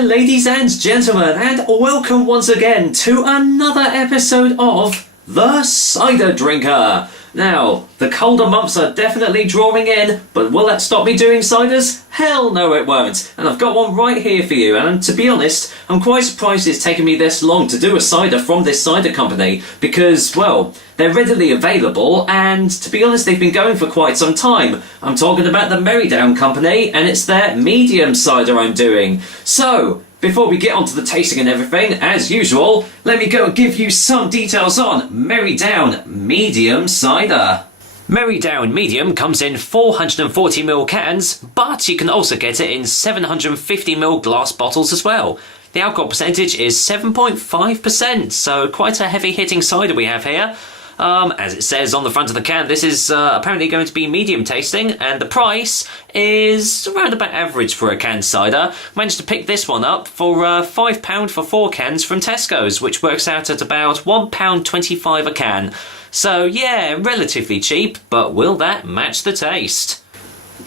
there, ladies and gentlemen, and welcome once again to another episode of The Cider Drinker. Now, the colder months are definitely drawing in, but will that stop me doing ciders? Hell no it won't, and I've got one right here for you, and to be honest, I'm quite surprised it's taken me this long to do a cider from this cider company, because, well, they're readily available, and to be honest, they've been going for quite some time. I'm talking about the Merrydown company, and it's their medium cider I'm doing. So, before we get on to the tasting and everything, as usual, let me go and give you some details on Merrydown Medium Cider. Merrydown Medium comes in 440ml cans, but you can also get it in 750ml glass bottles as well. The alcohol percentage is 7.5%, so quite a heavy-hitting cider we have here. As it says on the front of the can, this is apparently going to be medium tasting, and the price is around about average for a canned cider. Managed to pick this one up for £5 for 4 cans from Tesco's, which works out at about £1.25 a can. So yeah, relatively cheap, but will that match the taste?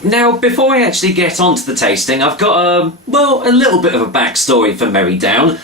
Now, before I actually get on to the tasting, I've got, a little bit of a backstory for Merrydown.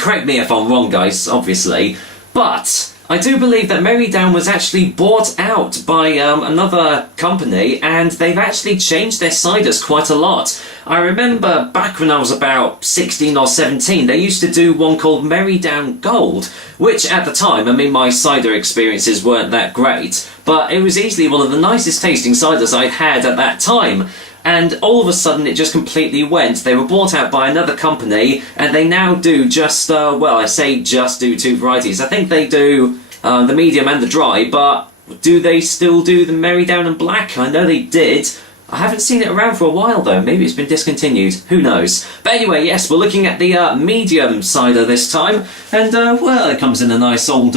Correct me if I'm wrong, guys, obviously, but I do believe that Merrydown was actually bought out by another company, and they've actually changed their ciders quite a lot. I remember back when I was about 16 or 17, they used to do one called Merrydown Gold, which at the time, I mean, my cider experiences weren't that great, but it was easily one of the nicest tasting ciders I'd had at that time. And all of a sudden it just completely went. They were bought out by another company, and they now do just, I say just do 2 varieties. I think they do the medium and the dry, but do they still do the Merrydown and Black? I know they did. I haven't seen it around for a while though. Maybe it's been discontinued. Who knows? But anyway, yes, we're looking at the medium cider this time. And, it comes in a nice old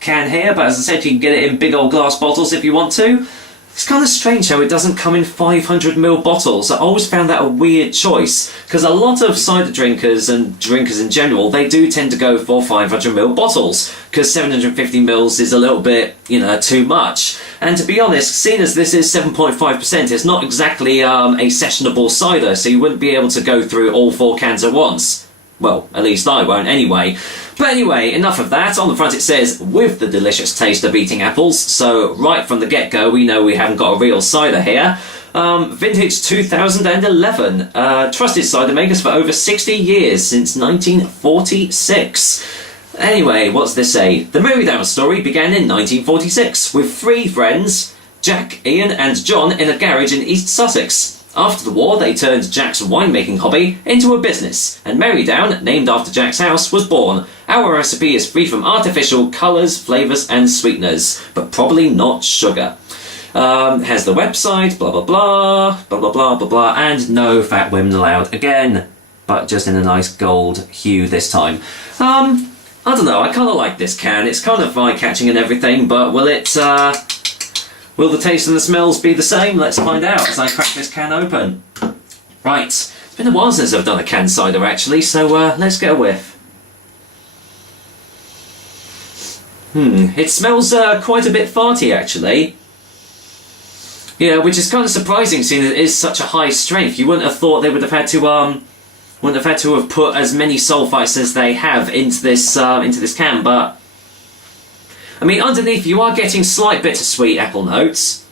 can here, but as I said, you can get it in big old glass bottles if you want to. It's kind of strange how it doesn't come in 500ml bottles. I always found that a weird choice, because a lot of cider drinkers and drinkers in general, they do tend to go for 500ml bottles, because 750ml is a little bit, too much. And to be honest, seeing as this is 7.5%, it's not exactly a sessionable cider, so you wouldn't be able to go through all 4 cans at once. Well, at least I won't anyway. But anyway, enough of that. On the front it says, with the delicious taste of eating apples, so right from the get-go we know we haven't got a real cider here. Vintage 2011. Trusted cider makers for over 60 years, since 1946. Anyway, what's this say? The Merrydown story began in 1946, with 3 friends, Jack, Ian and John, in a garage in East Sussex. After the war, they turned Jack's winemaking hobby into a business, and Merrydown, named after Jack's house, was born. Our recipe is free from artificial colours, flavours and sweeteners, but probably not sugar. Has the website, blah blah blah, blah blah blah blah blah, and no fat women allowed again, but just in a nice gold hue this time. I don't know, I kind of like this can. It's kind of eye-catching and everything, but will it, will the taste and the smells be the same? Let's find out as I crack this can open. Right, it's been a while since I've done a canned cider actually, so let's get a whiff. It smells quite a bit farty actually. Yeah, which is kind of surprising seeing it is such a high strength. You wouldn't have thought they would have had to have put as many sulfites as they have into this can, but I mean, underneath you are getting slight bittersweet apple notes,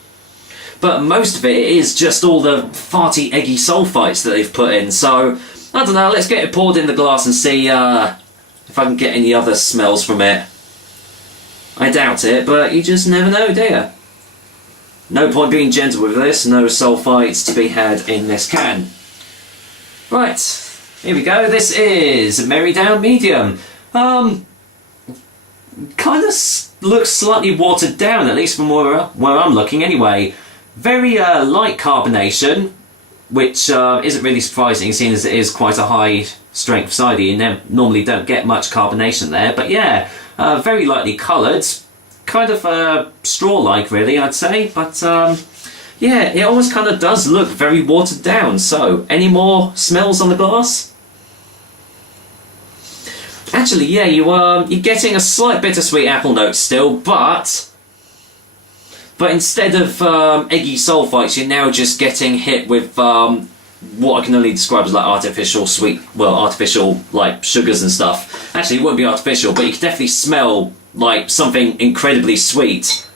but most of it is just all the farty, eggy sulfites that they've put in, so I don't know, let's get it poured in the glass and see if I can get any other smells from it. I doubt it, but you just never know, do you? No point being gentle with this, no sulfites to be had in this can. Right, here we go, this is Merrydown Medium. Kind of looks slightly watered down, at least from where I'm looking anyway. Very light carbonation, which isn't really surprising, seeing as it is quite a high strength cider. You normally don't get much carbonation there, but yeah, very lightly coloured, kind of straw-like really, I'd say, but yeah, it almost kind of does look very watered down. So, any more smells on the glass? Actually, yeah, you're getting a slight bittersweet apple note still, but instead of eggy sulfites, you're now just getting hit with what I can only describe as like artificial sweet, well, artificial like sugars and stuff. Actually, it wouldn't be artificial, but you can definitely smell like something incredibly sweet.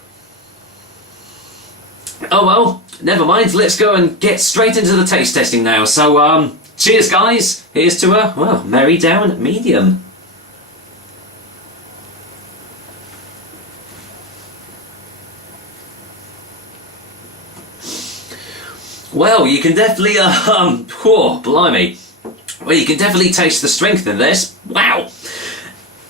Oh well, never mind. Let's go and get straight into the taste testing now. So, cheers, guys. Here's to a, well, Merrydown medium. Well, you can definitely, whoa, blimey. Well, you can definitely taste the strength in this. Wow.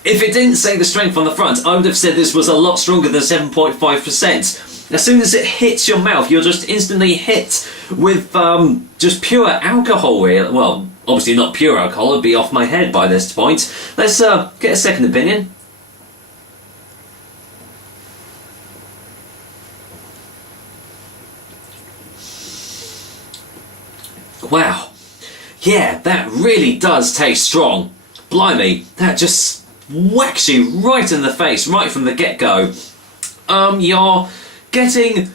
If it didn't say the strength on the front, I would have said this was a lot stronger than 7.5%. As soon as it hits your mouth, you're just instantly hit with, just pure alcohol. Well, obviously not pure alcohol, it'd be off my head by this point. Let's, get a second opinion. Wow, yeah, that really does taste strong. Blimey, that just whacks you right in the face, right from the get-go. You're getting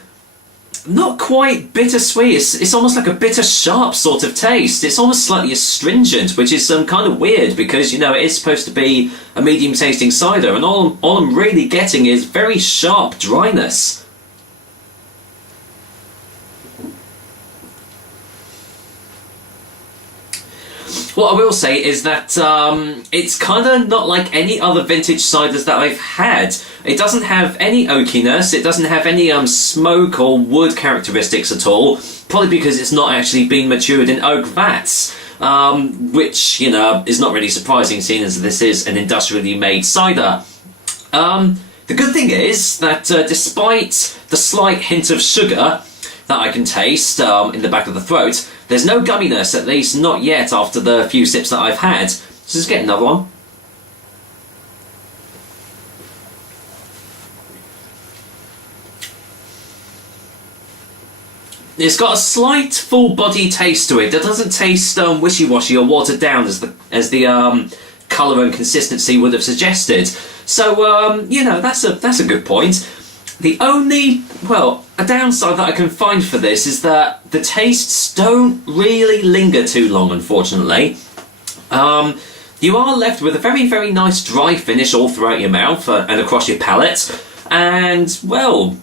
not quite bittersweet, it's almost like a bitter sharp sort of taste. It's almost slightly astringent, which is kind of weird because, you know, it is supposed to be a medium tasting cider, and all I'm really getting is very sharp dryness. What I will say is that it's kind of not like any other vintage ciders that I've had. It doesn't have any oakiness, it doesn't have any smoke or wood characteristics at all, probably because it's not actually been matured in oak vats, which, you know, is not really surprising seeing as this is an industrially made cider. The good thing is that despite the slight hint of sugar that I can taste in the back of the throat, there's no gumminess, at least not yet after the few sips that I've had. So let's get another one. It's got a slight full body taste to it. It doesn't taste wishy-washy or watered down as the colour and consistency would have suggested. So you know, that's a good point. The only, well, a downside that I can find for this is that the tastes don't really linger too long, unfortunately. You are left with a very, very nice dry finish all throughout your mouth and across your palate. And, well,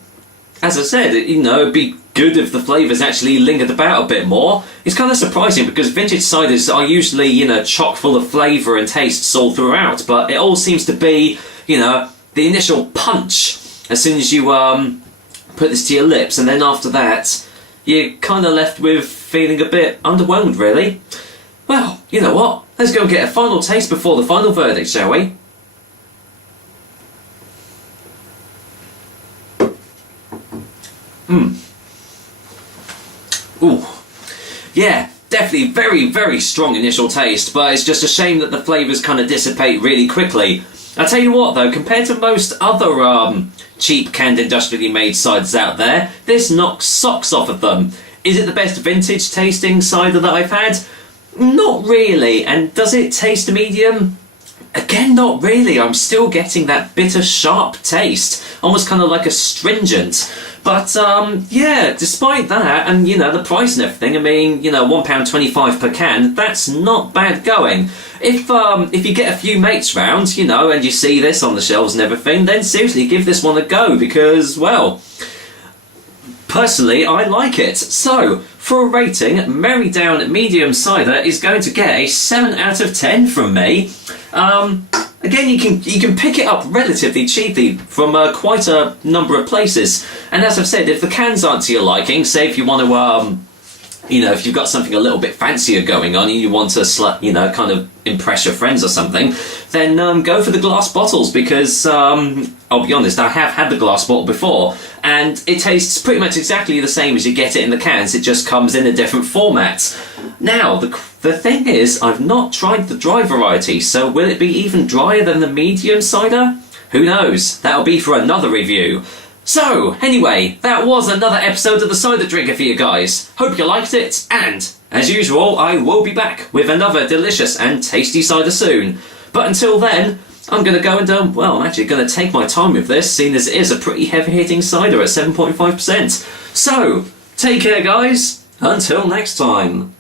as I said, you know, it'd be good if the flavours actually lingered about a bit more. It's kind of surprising because vintage ciders are usually, you know, chock full of flavour and tastes all throughout, but it all seems to be, you know, the initial punch as soon as you put this to your lips, and then after that you're kind of left with feeling a bit underwhelmed, really. Well, you know what? Let's go and get a final taste before the final verdict, shall we? Ooh. Yeah, definitely very, very strong initial taste, but it's just a shame that the flavours kind of dissipate really quickly. I'll tell you what though, compared to most other cheap canned industrially made ciders out there, this knocks socks off of them. Is it the best vintage tasting cider that I've had? Not really. And does it taste medium? Again, not really. I'm still getting that bitter sharp taste, almost kind of like astringent. But yeah, despite that, and you know, the price and everything, I mean, you know, £1.25 per can, that's not bad going. If you get a few mates round, you know, and you see this on the shelves and everything, then seriously give this one a go because, well, personally, I like it. So, for a rating, Merrydown Medium Cider is going to get a 7 out of 10 from me. Again, you can pick it up relatively cheaply from quite a number of places. And as I've said, if the cans aren't to your liking, say if you want to, you know, if you've got something a little bit fancier going on and you want to, you know, kind of impress your friends or something, then go for the glass bottles because, I'll be honest, I have had the glass bottle before and it tastes pretty much exactly the same as you get it in the cans, it just comes in a different format. Now, the thing is, I've not tried the dry variety, so will it be even drier than the medium cider? Who knows? That'll be for another review. So, anyway, that was another episode of The Cider Drinker for you guys. Hope you liked it, and, as usual, I will be back with another delicious and tasty cider soon. But until then, I'm going to go and, well, I'm actually going to take my time with this, seeing as it is a pretty heavy-hitting cider at 7.5%. So, take care, guys. Until next time.